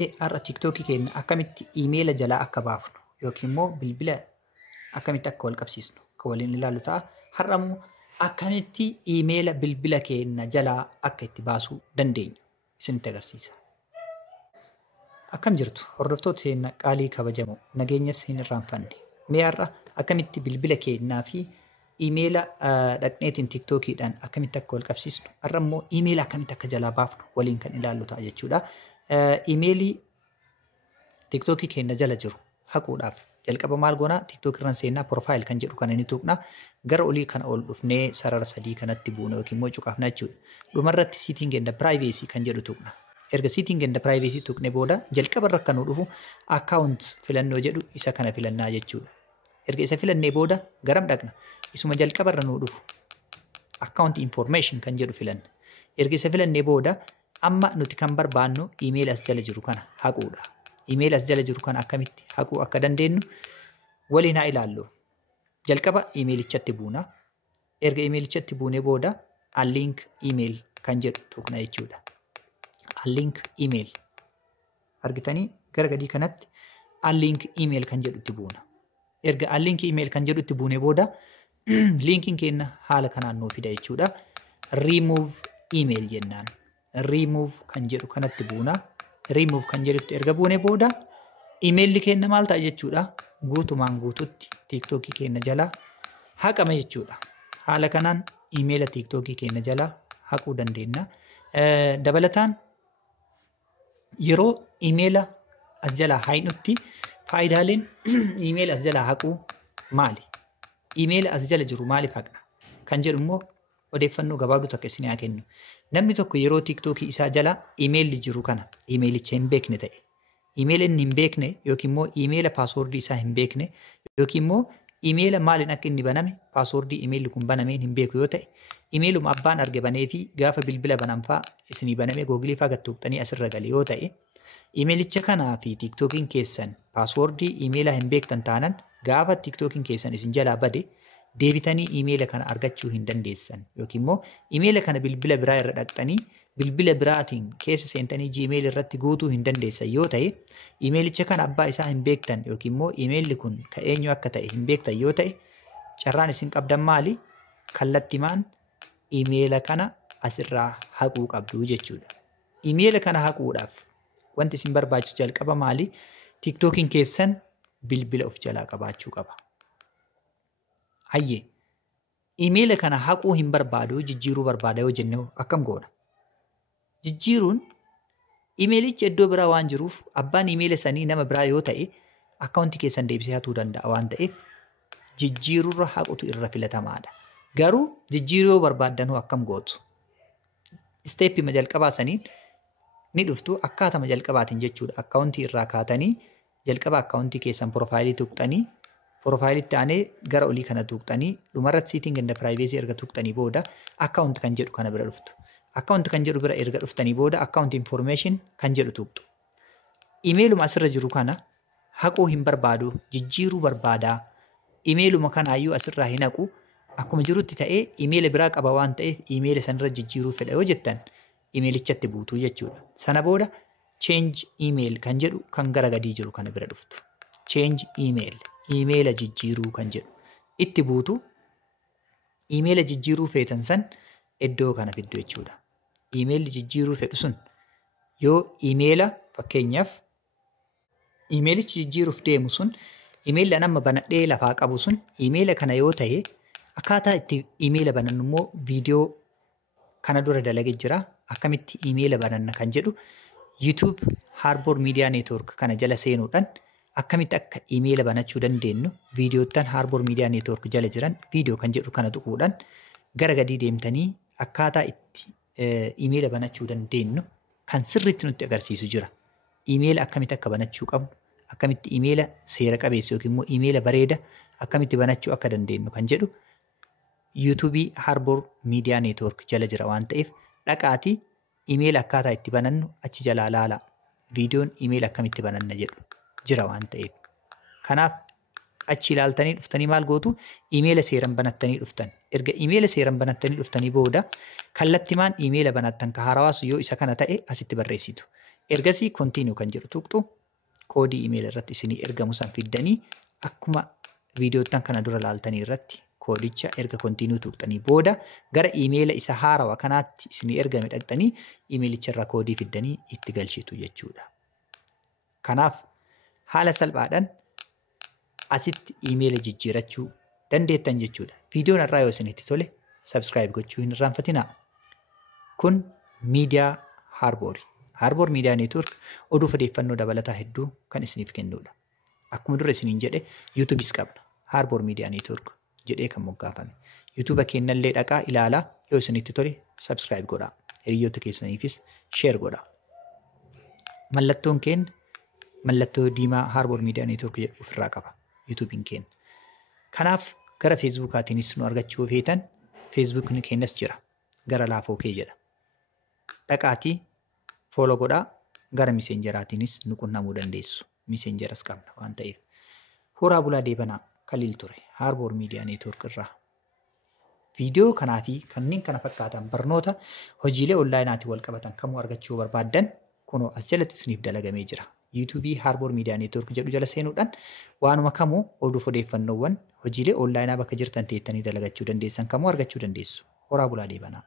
Har'a TikTokii keenya akkamitti iimeela jalaa akka baafnu yookiin immoo bilbila akkamitti akka wal qabsiisnu kan waliin ilaallu ta'a. Har'a immoo akkamitti iimeela bilbila keenya jalaa akka itti baasuu dandeenyu isinitti agarsiisa. Akkam jirtu hordoftoota keenya qaalii kabajamoo nageenyas hin irraanfanne. Mee har'a akkamitti bilbila keenyaa fi iimeela dhaqneetiin TikTokiidhaan akkamitti akka wal qabsiisnu, har'a immoo iimeela akkamitti akka jalaa baafnu waliin kan ilaallu ta'a jechuudha. Iimeelii TikTokii keenya jala jiru haquudhaaf jalqaba maal goonaa? TikTok irraan seenaa profaayil kan jedhu kana ni tuqna. Gara olii kana ol dhufnee sarara sadii kanatti buuna yookiin immoo cuqaafna jechuudha. Dhumarratti setting and privacy kan jedhu tuqna. Erga setting and privacy tuqne booda jalqaba irra kan dhufu account filannoo jedhu isa kana filannaa jechuudha. Erga isa filannee booda garam dhaqna? Isuma jalqaba irra nu dhufu account information kan jedhu filanna. Erga isa filannee booda amma nuti kan barbaannu iimeela as jala jiru kana haquudha. Iimeela as jala jiru kana akkamitti haquu akka dandeenyu waliin haa ilaallu. Jalqaba iimeelichatti buuna. Erga iimeelichatti buunee booda unlink email kan jedhu tuqna jechuudha. Unlink email argitanii gara gadii kanatti unlink email kan jedhutti buuna. Erga unlink email kan jedhutti buunee booda linkiin keenya haala kanaan nuu fida jechuudha. Remove email jennaan. Remove kan jedhu kanatti buuna. Remove kan jedhutti erga buunee booda iimeelli keenya maal ta'a jechuudha? Guutumaan guututti TikTokii keenya jalaa haqama jechuudha. Haala kanaan iimeela TikTokii keenya jalaa haquu dandeenya. Dabalataan yeroo iimeela as jalaa haqnutti faayidaaleen iimeela as jalaa haquu maali? Iimeela as jala jiru maaliif haqna? Kan jedhu immoo odeeffannoo gabaabduu takka isin haa kennu. Namni tokko yeroo TikTokii isaa jala iimeelli jiru kana iimeelicha hin beekne ta'e, iimeela inni hin beekne yookiin immoo iimeela paaswoordii isaa hin beekne yookiin immoo iimeela maaliin akka inni baname paaswoordii iimeelli kun banameen hin beeku yoo ta'e, iimeeluma abbaan arge banee fi gaafa bilbila bananfaa isinii baname googilii faa gattuuqxanii asirra gale yoo ta'e, iimeelicha kanaa fi TikTokiin keessan paaswoordii iimeelaa hin beektan taanan gaafa TikTokiin keessan isin jalaa bade deebitanii iimeela kana argachuu hin dandeessan yookiin immoo iimeela kana bilbila biraa irra dhaqxanii bilbila biraatiin keessa seentanii Gmail irratti guutuu hin dandeessan yoo ta'e, iimeelicha kana abbaa isaa hin beektan yookiin immoo iimeelli kun ka eenyu akka ta'e hin beektan yoo ta'e, carraan isin qabdan maali? Kallattimaan iimeela kana asirraa haquu qabdu jechuudha. Iimeela kana haquudhaaf wanti isin barbaachisu jalqaba maali? TikTokiin keessan bilbila of jalaa qabaachuu qaba. Hayyee iimeela kana haquu hin barbaadu jijjiiruu barbaada yoo jenne akkam goona? Jijjiiruun iimeelicha iddoo biraa waan jiruuf abbaan iimeela sanii nama biraa yoo ta'e akkaawuntii keessan deebisee hatuu danda'a waan ta'eef jijjiiruurra haqutu irra filatamaadha. Garuu jijjiiruu yoo barbaaddanuu akkam gootu? Isteeppima jalqabaa saniin ni dhuftu akkaatama jalqabaatiin jechuudha. Akkaawuntii irraa kaatanii jalqaba akkaawuntii keessan profaayilii tuqxanii profaayilitti aanee gara olii kana tuqxanii dhumarratti setting and privacy erga tuqxanii booda account kan jedhu kana bira dhuftu. Account kan jedhu bira erga dhuftanii booda account information kan jedhu tuqxu. Iimeeluma asirra jiru kana haquu hin barbaadu, jijjiiruu barbaadaa. Iimeeluma kanaayyuu asirraa hin haqu. Akkuma jirutti ta'ee iimeela biraa qaba waan ta'eef iimeela sanarra jijjiiruu fedha yoo jettan iimeelichatti buutuu jechuudha. Sana booda change email kan jedhu kan gara gadii jiru kana bira dhuftu. Change email. Iimeela jijjiiruu kan jedhu itti buutu iimeela jijjiiruu feetan san iddoo kana fiddu jechuudha. Iimeelli jijjiiruu fedhu sun yoo iimeela fakkeenyaaf iimeelichi jijjiiruuf deemu sun iimeelli amma banadhee lafaa qabu sun iimeela kana yoo ta'e akkaataa itti iimeela banannu immoo viidiyoo kana dura dalagee jira. Akkamitti iimeela bananna kan jedhu YouTube Harbor Media Network kana jala seenuudhaan akkamitti akka iimeela banachuu dandeenyu viidiyoottan Harbor Media Network jala jiran viidiyoo kan jedhu kana tuquudhaan gara gadii deemtanii akkaataa itti iimeela banachuu dandeenyu kan sirriitti nutti agarsiisu jira. Iimeela akkamitti akka banachuu qabnu, akkamitti iimeela seera qabeessa yookiin immoo iimeela bareeda akkamitti banachuu akka dandeenyu kan jedhu YouTube Harbor Media Network jala jira waan ta'eef dhaqaatii iimeela akkaataa itti banannu achi jalaa ilaalaa. Viidiyoon iimeela akkamitti bananna jedhu jira waan ta'eef. Kanaaf achi ilaaltanii dhuftanii maal gootu? Iimeela seeran banattanii dhuftan. Erga iimeela seeran banattanii dhuftanii booda kallattimaan iimeela banattan ka harawaasu yoo isa kana ta'e asitti barreessitu. Ergasii continue kan jedhu tuqxu koodii email irratti isinii ergamu san fiddanii akkuma viidiyoottan kana dura laaltanii irratti koodicha erga continue tuqxanii booda gara email isa haarawaa kanaatti isinii ergame dhaqxanii emailicha irraa koodii fiddanii itti galchitu jechuudha. Kanaaf haala salphaadhaan asitti email jijjiirachuu dandeettan jechuudha. Viidiyoon irraa yoo isinitti tole subscribe gochuu hin irraanfatinaa. Kun miidiyaa Harboor. Harboor Miidiyaa Neetwork oduu odeeffannoo dabalataa hedduu kan isiniif kennudha. Akkuma dura isiniin jedhe YouTube's qabna. Harboor Miidiyaa Neetwork jedhee kan moggaafame. YouTube keenyallee dhaqaa ilaalaa yoo isinitti tole subscribe godhaa. Hiriyoota keessaniifis share godhaa. Mallattoon keenya mallattoo diimaa Harboor Miidiyaa Neetwork jedhu ofirraa qaba. YouTube'n keenya. Kanaaf gara Facebookaatiinis nu argachuu feetan Facebookni keenyas jira. Gara laafoo kee jedha. Dhaqaatii follow godhaa. Gara miseenjeraatiinis nu qunnamuu dandeessu. Miseenjeras qabna waan ta'eef. Horaa bulaa deebanaa Kaliil ture Harboor Miidiyaa Neetwork irraa. Viidiyoo kanaa fi kanneen kana fakkaatan barnoota hojiilee onlaayinaatiin wal qabatan kamuu argachuu barbaaddan kunoo as jalatti isiniif dalagamee jira. YouTube Harboor Miidiyaa Neetwork jedhu jala seenuudhaan waanuma kamuu oduuf odeeffannoowwan hojiilee onlaayinaa bakka jirtan teettanii dalagachuu dandeessan kamuu argachuu dandeessu. Horaa bulaa deebanaa.